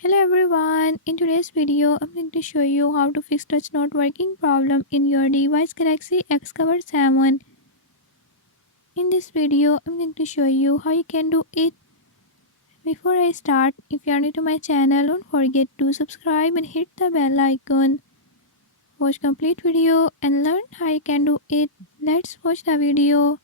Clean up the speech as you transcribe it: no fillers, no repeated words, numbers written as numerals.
Hello everyone, in today's video I'm going to show you how to fix touch not working problem in your device Galaxy Xcover 7. In this video I'm going to show you how you can do it. Before I start, if you are new to my channel, don't forget to subscribe and hit the bell icon. Watch complete video and learn how you can do it. Let's watch the video.